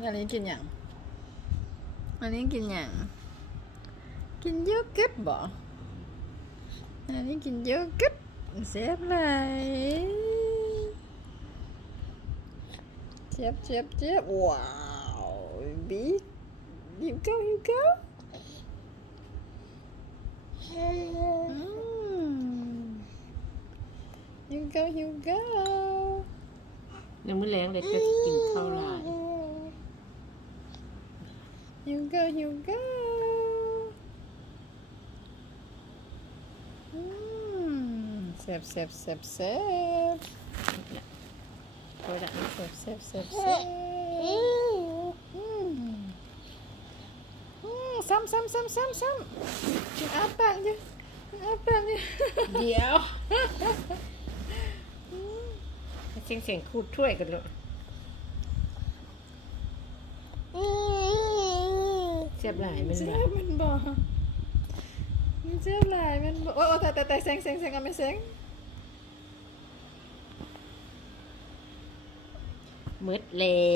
อันนี้กินอย่างอันนี้กินอย่างกินโยเกิร์ตบ่อันนี้กินโยเกิร์ตเสียบเลยเจ็บเจ็บเจ็บว้าวบีหิวเก้าหิวเก้าหิวเก้าหิวเก้ายังไม่แรงเลยก็กินข้าวหลายหิวเก้าหิวเก้าเซ็บเซ็บเซ็บเซ็บโอ้ยละเซ็บเซ็บเซ็บเซ็บซ้ำซ้ำซ้ำซ้ำซ้ำกินอาปากดิอาปากดิเดี๋ยวเสียงคูดถ้วยกันเลยเสียบหลายมัน เจ็ แบบ บมันบ่เจ็บหลายมันบ่โอ้แต่แซงเอาไม่แซงมืดเลย